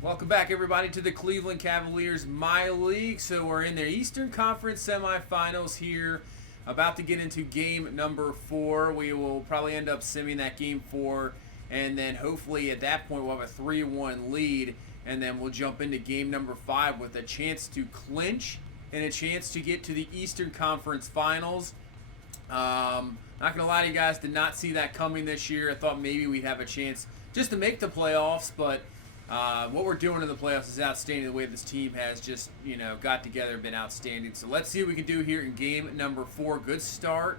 Welcome back, everybody, to the Cleveland Cavaliers MyLeague. So we're in the Eastern Conference semifinals here, about to get into game number 4. We will probably end up simming that game 4, and then hopefully at that point we'll have a 3-1 lead, and then we'll jump into game number 5 with a chance to clinch and a chance to get to the Eastern Conference Finals. Not gonna lie to you guys, did not see that coming this year. I thought maybe we'd have a chance just to make the playoffs, but what we're doing in the playoffs is outstanding. The way this team has just, got together and been outstanding. So let's see what we can do here in game number 4. Good start.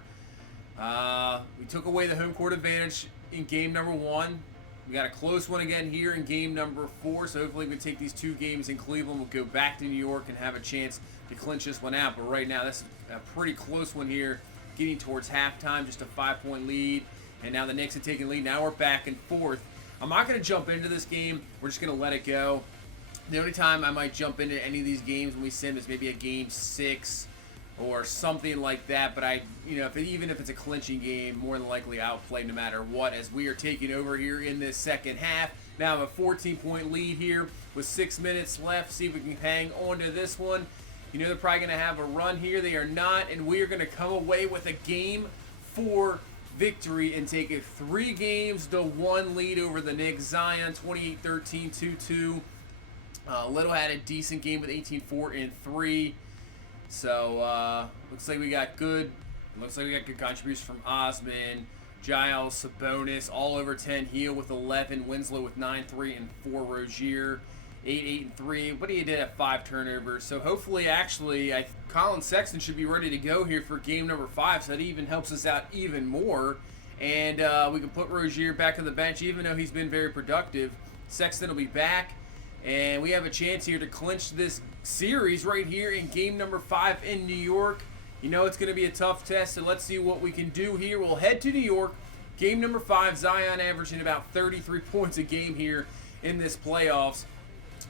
We took away the home court advantage in game number 1. We got a close one again here in game number 4. So hopefully we can take these 2 games in Cleveland. We'll go back to New York and have a chance to clinch this one out. But right now, this is a pretty close one here. Getting towards halftime, just a 5-point lead. And now the Knicks have taken lead. Now we're back and forth. I'm not going to jump into this game. We're just going to let it go. The only time I might jump into any of these games when we sim is maybe a game 6 or something like that. But even if it's a clinching game, more than likely I'll play no matter what, as we are taking over here in this second half. Now I have a 14-point lead here with 6 minutes left. See if we can hang on to this one. They're probably going to have a run here. They are not, and we are going to come away with a game 4 victory and take a 3-1 lead over the Knicks. Zion 28-13, 2-2. Little had a decent game with 18, 4, and 3. So looks like we got good contributions from Osman, Giles, Sabonis, all over 10. Heel with 11, Winslow with 9, 3, and 4. Rozier 8, 8, and 3. But he did have 5 turnovers. So hopefully, Colin Sexton should be ready to go here for game number 5. So that even helps us out even more. And we can put Rozier back on the bench, even though he's been very productive. Sexton will be back. And we have a chance here to clinch this series right here in game number 5 in New York. It's going to be a tough test, so let's see what we can do here. We'll head to New York. Game number 5, Zion averaging about 33 points a game here in this playoffs.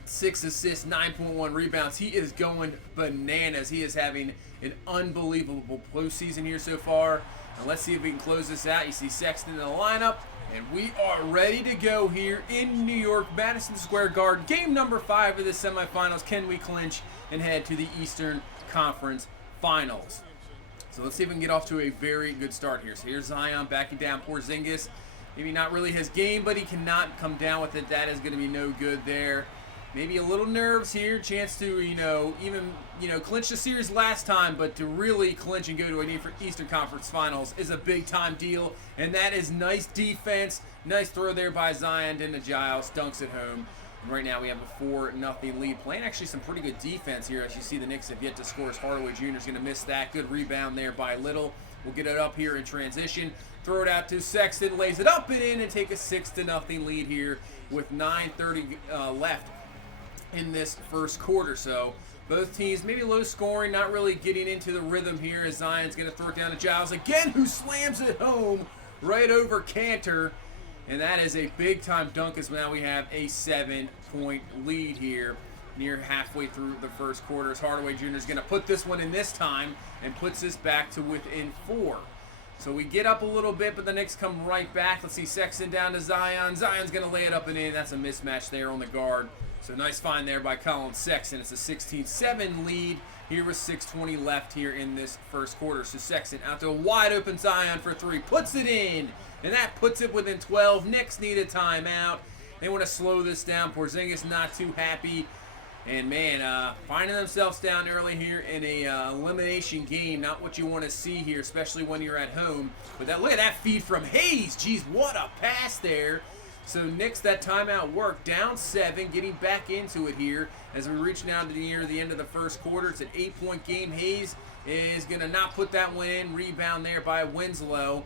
6 assists, 9.1 rebounds. He is going bananas. He is having an unbelievable postseason here so far. And let's see if we can close this out. You see Sexton in the lineup, and we are ready to go here in New York, Madison Square Garden. Game number 5 of the semifinals. Can we clinch and head to the Eastern Conference Finals? So let's see if we can get off to a very good start here. So here's Zion backing down Porzingis. Maybe not really his game, but he cannot come down with it. That is going to be no good there. Maybe a little nerves here, chance to, clinch the series last time, but to really clinch and go to an Eastern Conference Finals is a big-time deal, and that is nice defense. Nice throw there by Zion into Giles, dunks it home. And right now we have a 4-0 lead. Playing actually some pretty good defense here. As you see, the Knicks have yet to score. Hardaway Jr. is going to miss that. Good rebound there by Little. We'll get it up here in transition. Throw it out to Sexton, lays it up and in, and take a 6-0 lead here with 9:30 left in this first quarter. So both teams maybe low scoring, not really getting into the rhythm here, as Zion's going to throw it down to Giles again, who slams it home right over Cantor. And that is a big-time dunk, as now we have a 7-point lead here near halfway through the first quarter. As Hardaway Jr. is going to put this one in this time and puts this back to within 4. So we get up a little bit, but the Knicks come right back. Let's see, Sexton down to Zion. Zion's going to lay it up and in. That's a mismatch there on the guard. So nice find there by Colin Sexton. It's a 16-7 lead here with 6:20 left here in this first quarter. So Sexton out to a wide open Zion for 3. Puts it in. And that puts it within 12. Knicks need a timeout. They want to slow this down. Porzingis not too happy. And man, finding themselves down early here in a elimination game. Not what you want to see here, especially when you're at home. But look at that feed from Hayes. Jeez, what a pass there. So Knicks, that timeout worked. Down 7, getting back into it here as we reach now to near the end of the first quarter. It's an 8-point game. Hayes is going to not put that one in. Rebound there by Winslow.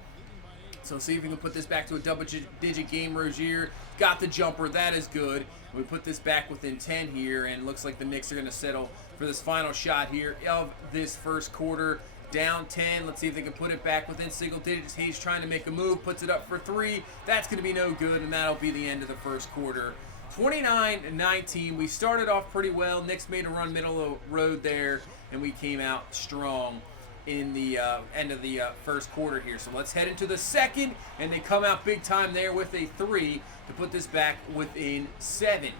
So see if we can put this back to a double-digit game. Rozier got the jumper. That is good. We put this back within 10 here, and it looks like the Knicks are going to settle for this final shot here of this first quarter. Down 10. Let's see if they can put it back within single digits. Hayes trying to make a move, puts it up for 3. That's going to be no good, and that'll be the end of the first quarter. 29-19. We started off pretty well. Knicks made a run middle of the road there, and we came out strong in the end of the first quarter here. So let's head into the second, and they come out big time there with a 3 to put this back within 7.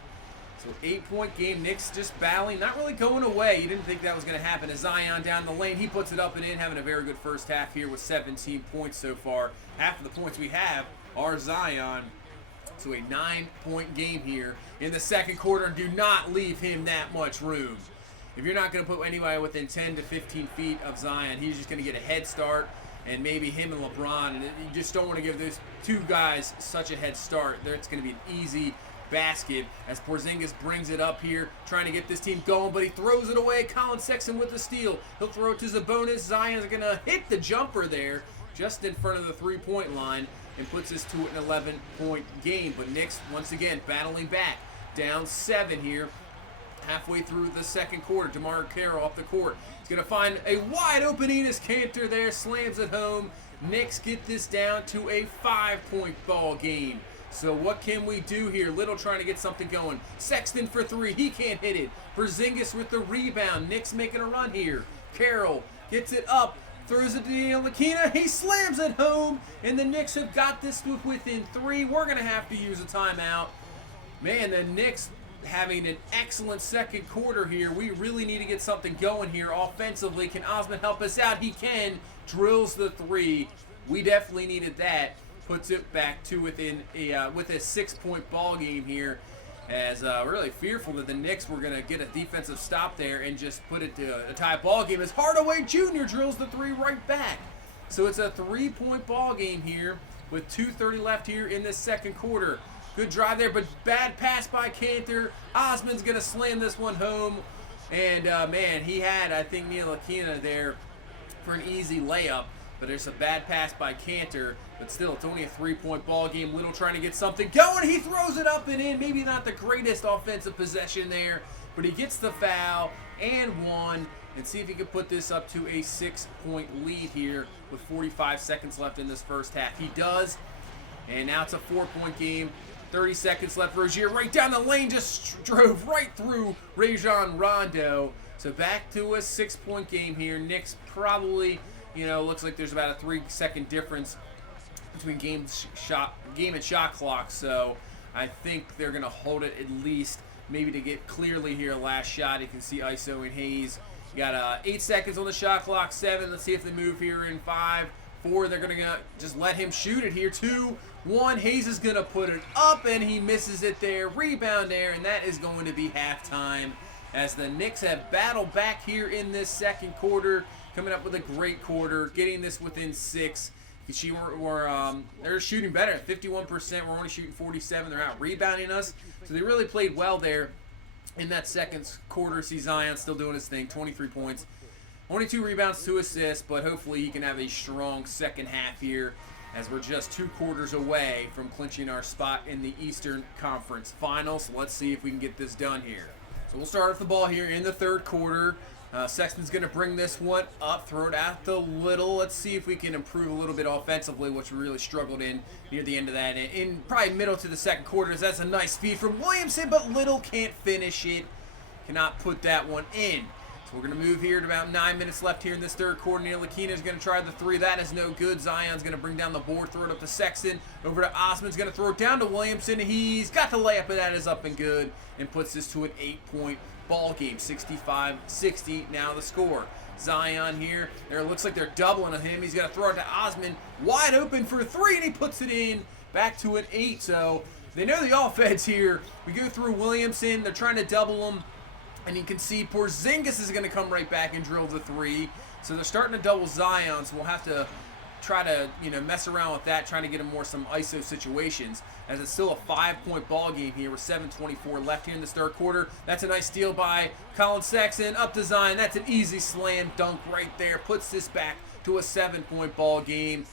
So 8-point game. Knicks just battling, not really going away. You didn't think that was going to happen. As Zion down the lane, he puts it up and in, having a very good first half here with 17 points so far. Half of the points we have are Zion. So a 9-point game here in the second quarter. Do not leave him that much room. If you're not going to put anybody within 10 to 15 feet of Zion, he's just going to get a head start. And maybe him and LeBron. And you just don't want to give those two guys such a head start. It's going to be an easy basket as Porzingis brings it up here, trying to get this team going, but he throws it away. Colin Sexton with the steal. He'll throw it to Sabonis. Zion's going to hit the jumper there just in front of the three-point line and puts us to an 11-point game. But Knicks, once again, battling back. Down 7 here. Halfway through the second quarter, DeMar Carroll off the court. He's going to find a wide-open Enes Kanter there, slams it home. Knicks get this down to a 5-point ball game. So what can we do here? Little trying to get something going. Sexton for 3. He can't hit it. Porzingis with the rebound. Knicks making a run here. Carroll gets it up. Throws it to Ntilikina. He slams it home. And the Knicks have got this within 3. We're going to have to use a timeout. Man, the Knicks having an excellent second quarter here. We really need to get something going here offensively. Can Osman help us out? He can. Drills the 3. We definitely needed that. Puts it back to within with a 6-point ball game here. As really fearful that the Knicks were going to get a defensive stop there and just put it to a tie ball game as Hardaway Jr. drills the 3 right back. So it's a 3-point ball game here with 2:30 left here in this second quarter. Good drive there, but bad pass by Kanter. Osman's going to slam this one home. And, man, he had, I think, Ntilikina there for an easy layup. But there's a bad pass by Kanter. But still, it's only a 3-point ball game. Little trying to get something going. He throws it up and in. Maybe not the greatest offensive possession there. But he gets the foul and 1. And see if he can put this up to a 6-point lead here with 45 seconds left in this first half. He does. And now it's a 4-point game. 30 seconds left. Rozier right down the lane, just drove right through Rajon Rondo. So back to a 6-point game here. Knicks probably, looks like there's about a 3-second difference between game and shot clock. So I think they're going to hold it at least, maybe to get clearly here. Last shot, you can see ISO and Hayes. You got 8 seconds on the shot clock. 7. Let's see if they move here in 5. 4. They're going to just let him shoot it here. 2, 1. Hayes is going to put it up, and he misses it there. Rebound there, and that is going to be halftime as the Knicks have battled back here in this second quarter, coming up with a great quarter, getting this within 6. You can see they're shooting better at 51%. We're only shooting 47. They're out rebounding us. So they really played well there in that second quarter. See Zion still doing his thing, 23 points. Only 2 rebounds, 2 assists, but hopefully he can have a strong second half here as we're just 2 quarters away from clinching our spot in the Eastern Conference Finals. Let's see if we can get this done here. So we'll start with the ball here in the third quarter. Sexton's going to bring this one up, throw it out to Little. Let's see if we can improve a little bit offensively, which we really struggled in near the end of that. In probably middle to the second quarter, that's a nice feed from Williamson, but Little can't finish it. Cannot put that one in. So we're going to move here to about 9 minutes left here in this third quarter. Ntilikina is going to try the 3. That is no good. Zion's going to bring down the board, throw it up to Sexton. Over to Osman's going to throw it down to Williamson. He's got the layup, and that is up and good, and puts this to an 8-point ball game. 65-60 now the score. Zion here. There it looks like they're doubling on him. He's going to throw it to Osman. Wide open for 3, and he puts it in. Back to an 8. So they know the offense here. We go through Williamson. They're trying to double him. And you can see Porzingis is going to come right back and drill the 3. So they're starting to double Zion, so we'll have to try to, mess around with that, trying to get him some ISO situations, as it's still a 5-point ball game here with 7:24 left here in this third quarter. That's a nice steal by Colin Sexton, up to Zion. That's an easy slam dunk right there. Puts this back to a 7-point ball game.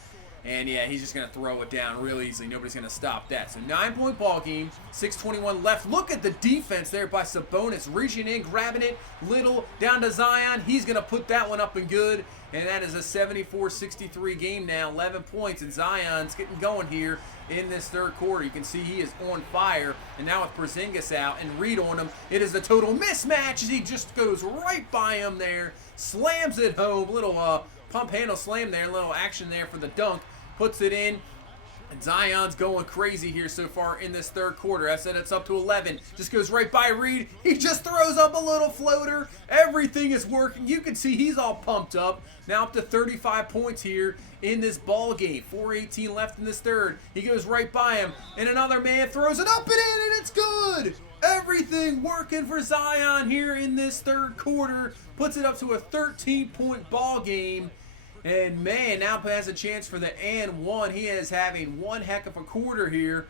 And yeah, he's just going to throw it down real easily. Nobody's going to stop that. So 9-point ball game, 6:21 left. Look at the defense there by Sabonis. Reaching in, grabbing it. Little down to Zion. He's going to put that one up and good. And that is a 74-63 game now. 11 points. And Zion's getting going here in this third quarter. You can see he is on fire. And now with Porzingis out and Reed on him, it is a total mismatch as he just goes right by him there. Slams it home. Little pump handle slam there. Little action there for the dunk. Puts it in. And Zion's going crazy here so far in this third quarter. I said it's up to 11. Just goes right by Reed. He just throws up a little floater. Everything is working. You can see he's all pumped up. Now up to 35 points here in this ball game. 4:18 left in this third. He goes right by him. And another man throws it up and in, and it's good. Everything working for Zion here in this third quarter. Puts it up to a 13-point ball game. And man, now has a chance for the and one. He is having one heck of a quarter here.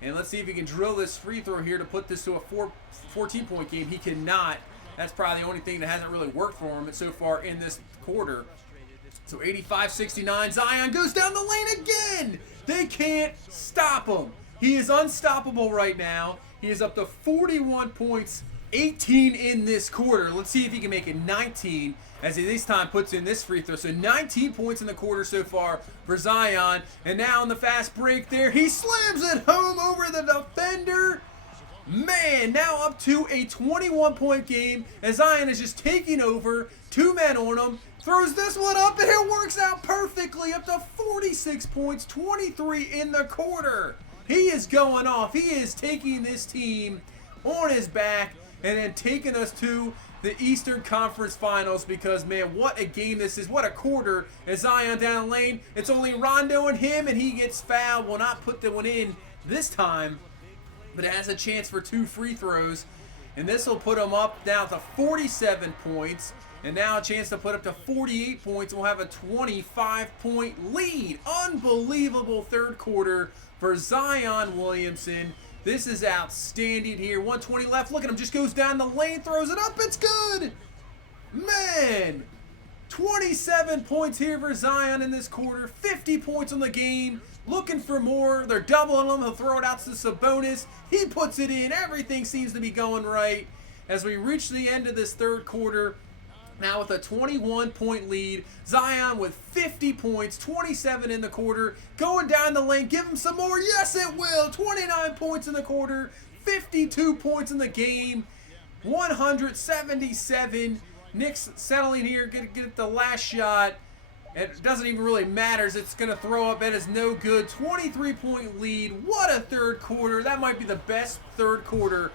And let's see if he can drill this free throw here to put this to a 14-point game. He cannot. That's probably the only thing that hasn't really worked for him so far in this quarter. So 85-69, Zion goes down the lane again. They can't stop him. He is unstoppable right now. He is up to 41 points, 18 in this quarter. Let's see if he can make it 19 as he this time puts in this free throw. So 19 points in the quarter so far for Zion. And now on the fast break there, he slams it home over the defender. Man, now up to a 21-point game as Zion is just taking over. 2 men on him. Throws this one up and it works out perfectly. Up to 46 points, 23 in the quarter. He is going off. He is taking this team on his back and then taking us to the Eastern Conference Finals because, man, what a game this is. What a quarter as Zion down the lane. It's only Rondo and him, and he gets fouled. Will not put the one in this time, but has a chance for 2 free throws. And this will put him up now to 47 points. And now a chance to put up to 48 points. We'll have a 25-point lead. Unbelievable third quarter for Zion Williamson. This is outstanding here. 120 left. Look at him. Just goes down the lane, throws it up. It's good. Man. 27 points here for Zion in this quarter. 50 points on the game. Looking for more. They're doubling him. He'll throw it out to Sabonis. He puts it in. Everything seems to be going right as we reach the end of this third quarter. Now with a 21-point lead, Zion with 50 points, 27 in the quarter, going down the lane, give him some more, yes it will, 29 points in the quarter, 52 points in the game, 177, Knicks settling here, get the last shot, it doesn't even really matter, it's going to throw up, it is no good, 23-point lead, what a third quarter, that might be the best third quarter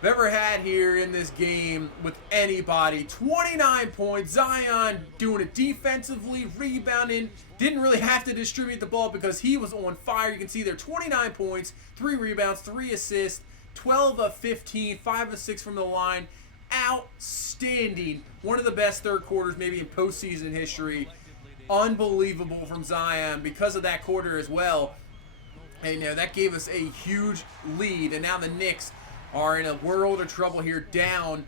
I've ever had here in this game with anybody. 29 points. Zion doing it defensively, rebounding. Didn't really have to distribute the ball because he was on fire. You can see there 29 points, 3 rebounds, 3 assists, 12 of 15, 5 of 6 from the line. Outstanding. One of the best third quarters maybe in postseason history. Unbelievable from Zion because of that quarter as well. And that gave us a huge lead. And now the Knicks are in a world of trouble here, down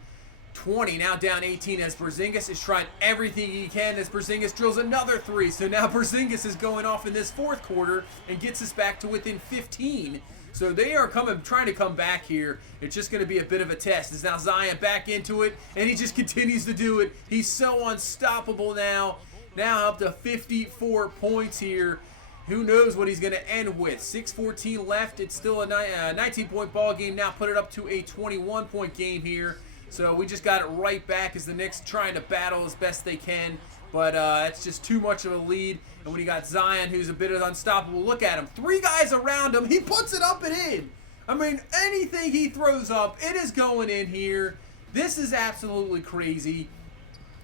20, now down 18 as Porzingis is trying everything he can as Porzingis drills another 3. So now Porzingis is going off in this fourth quarter and gets us back to within 15. So they are trying to come back here. It's just going to be a bit of a test. It's now Zion back into it, and he just continues to do it. He's so unstoppable now. Now up to 54 points here. Who knows what he's going to end with. 6:14 left. It's still a 19-point ball game. Now put it up to a 21-point game here. So we just got it right back as the Knicks trying to battle as best they can. But it's just too much of a lead. And when you got Zion, who's a bit unstoppable, look at him. 3 guys around him. He puts it up and in. I mean, anything he throws up, it is going in here. This is absolutely crazy.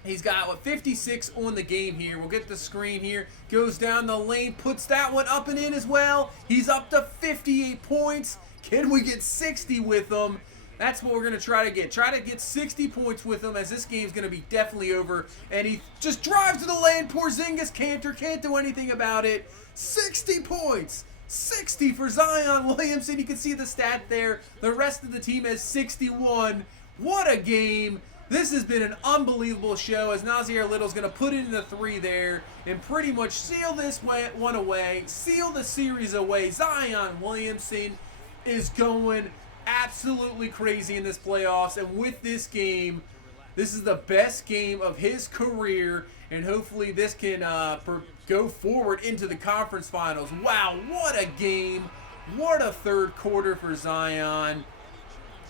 He's got, 56 on the game here. We'll get the screen here. Goes down the lane, puts that one up and in as well. He's up to 58 points. Can we get 60 with him? That's what we're going to try to get. Try to get 60 points with him as this game's going to be definitely over. And he just drives to the lane. Porzingis can't do anything about it. 60 points. 60 for Zion Williamson. You can see the stat there. The rest of the team has 61. What a game. This has been an unbelievable show as Nasir Little's going to put in the 3 there and pretty much seal this one away, seal the series away. Zion Williamson is going absolutely crazy in this playoffs, and with this game, this is the best game of his career, and hopefully this can go forward into the conference finals. Wow, what a game. What a third quarter for Zion,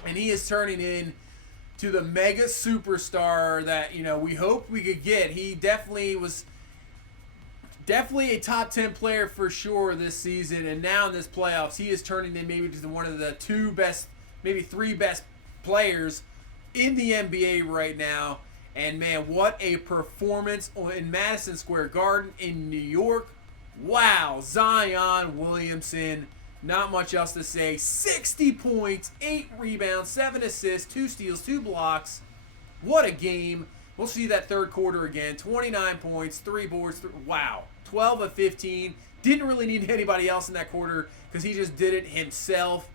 and he is turning in to the mega superstar that, we hoped we could get. He definitely was definitely a top 10 player for sure this season, and now in this playoffs, he is turning in maybe to one of the 2 best, maybe 3 best players in the NBA right now. And man, what a performance in Madison Square Garden in New York. Wow, Zion Williamson, not much else to say. 60 points, 8 rebounds, 7 assists, 2 steals, 2 blocks. What a game. We'll see that third quarter again. 29 points, 3 boards. Wow. 12 of 15. Didn't really need anybody else in that quarter because he just did it himself.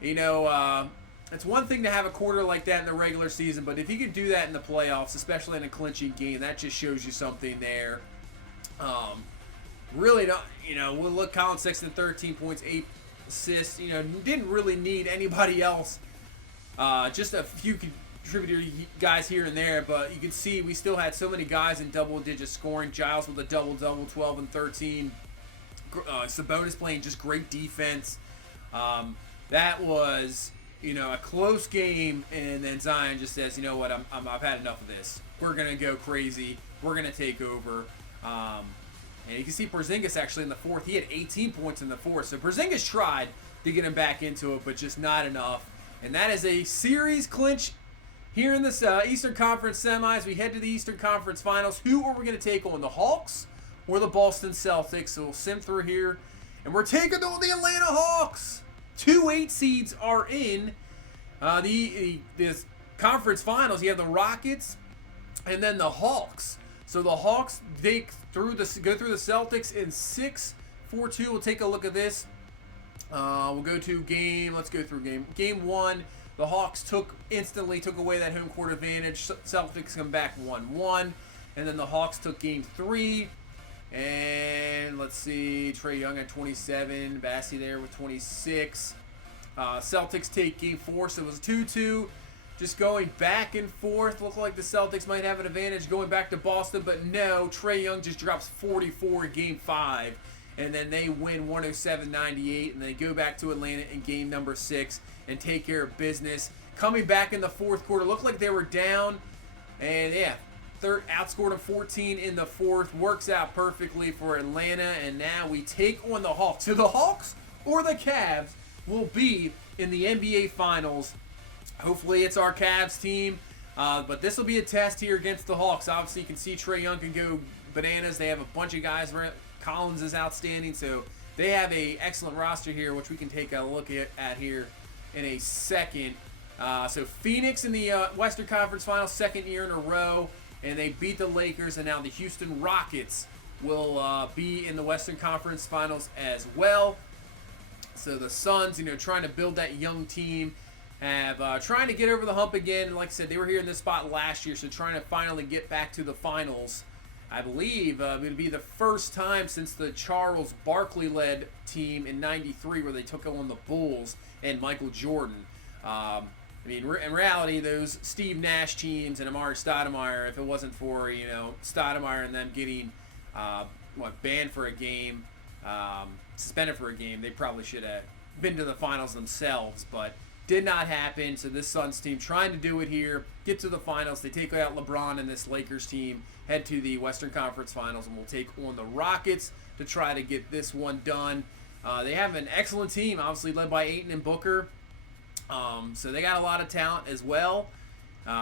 You know, it's one thing to have a quarter like that in the regular season, but if you could do that in the playoffs, especially in a clinching game, that just shows you something there. Really don't, you know, we'll look, Colin Sexton, 13 points, 8 assists. You know, didn't really need anybody else. Just a few contributor guys here and there, but you can see we still had so many guys in double-digit scoring. Giles with a double-double, 12 and 13. Sabonis playing just great defense. That was, you know, a close game, and then Zion just says, you know what, I've had enough of this. We're gonna go crazy. We're gonna take over. And you can see Porzingis actually in the fourth. He had 18 points in the fourth. So Porzingis tried to get him back into it, but just not enough. And that is a series clinch here in this Eastern Conference semis. We head to the Eastern Conference Finals. Who are we going to take on, the Hawks or the Boston Celtics? So we'll sim through here. And we're taking on the Atlanta Hawks. 2 8 seeds are in this conference finals. You have the Rockets and then the Hawks. So the Hawks, they go through the Celtics in 6-4-2. We'll take a look at this. We'll go to let's go through game 1. The Hawks instantly took away that home court advantage. Celtics come back 1-1. And then the Hawks took game 3. And let's see, Trae Young at 27. Bassey there with 26. Celtics take game 4, so it was 2-2. Just going back and forth. Looked like the Celtics might have an advantage going back to Boston, but no. Trae Young just drops 44 in game 5. And then they win 107-98, and they go back to Atlanta in game number 6 and take care of business. Coming back in the fourth quarter, looked like they were down, and yeah, outscored them 14 in the fourth. Works out perfectly for Atlanta, and now we take on the Hawks. So the Hawks or the Cavs will be in the NBA Finals. Hopefully it's our Cavs team, but this will be a test here against the Hawks. Obviously, you can see Trae Young can go bananas. They have a bunch of guys. Collins is outstanding, so they have a excellent roster here, which we can take a look at here in a second. So Phoenix in the Western Conference Finals, 2nd year in a row, and they beat the Lakers, and now the Houston Rockets will be in the Western Conference Finals as well. So the Suns, you know, trying to build that young team, trying to get over the hump again. And like I said, they were here in this spot last year, so trying to finally get back to the finals. I believe it would be the first time since the Charles Barkley-led team in '93 where they took on the Bulls and Michael Jordan. I mean, in reality, those Steve Nash teams and Amari Stoudemire, if it wasn't for, you know, Stoudemire and them getting banned for a game, suspended for a game, they probably should have been to the finals themselves, but did not happen. So this Suns team trying to do it here, get to the finals. They take out LeBron and this Lakers team, head to the Western Conference Finals, and we'll take on the Rockets to try to get this one done. They have an excellent team, obviously led by Ayton and Booker. So they got a lot of talent as well.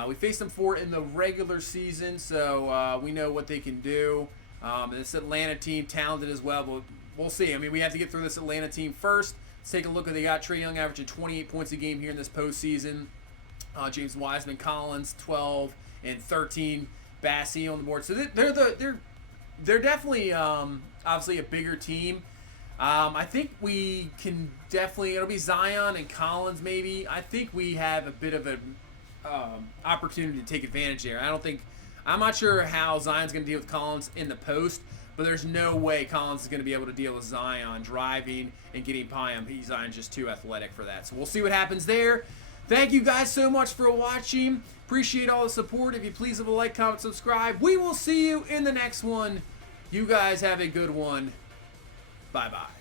We faced them in the regular season, so we know what they can do. And this Atlanta team, talented as well, but we'll see. I mean, we have to get through this Atlanta team first. Let's take a look at they got Trae Young averaging 28 points a game here in this postseason. James Wiseman, Collins, 12 and 13. Bassey on the board. So they're definitely obviously a bigger team. I think we can definitely, it'll be Zion and Collins maybe. I think we have a bit of an opportunity to take advantage there. I'm not sure how Zion's going to deal with Collins in the post, but there's no way Collins is going to be able to deal with Zion driving and getting by him. Zion's just too athletic for that. So we'll see what happens there. Thank you guys so much for watching. Appreciate all the support. If you please leave a like, comment, subscribe. We will see you in the next one. You guys have a good one. Bye-bye.